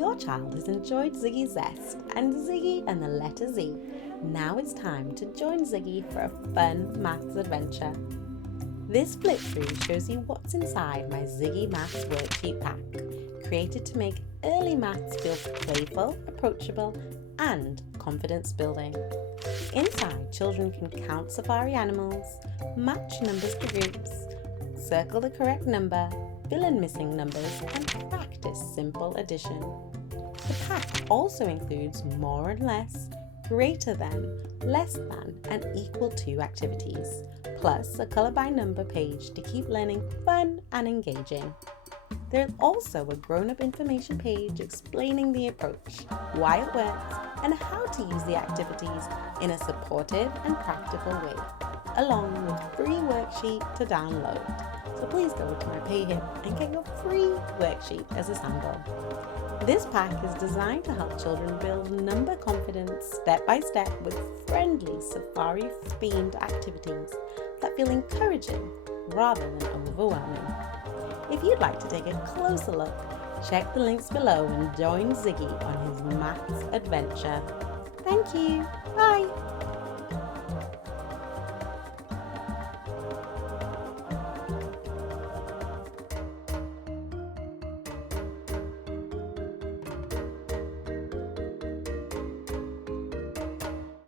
your child has enjoyed Ziggy Zest and Ziggy and the letter Z, now it's time to join Ziggy for a fun maths adventure. This flip through shows you what's inside my Ziggy Maths Worksheet pack, created to make early maths feel playful, approachable, and confidence building. Inside, children can count safari animals, match numbers to groups, circle the correct number, fill in missing numbers, and practice simple addition. The pack also includes more and less, greater than, less than, and equal to activities, plus a colour by number page to keep learning fun and engaging. There's also a grown-up information page explaining the approach, why it works, and how to use the activities in a supportive and practical way, along with free worksheet to download. So please go to my Payhip and get your free worksheet as a sample. This pack is designed to help children build number confidence step by step with friendly safari-themed activities that feel encouraging rather than overwhelming. If you'd like to take a closer look, check the links below and join Ziggy on his maths adventure. Thank you. Bye.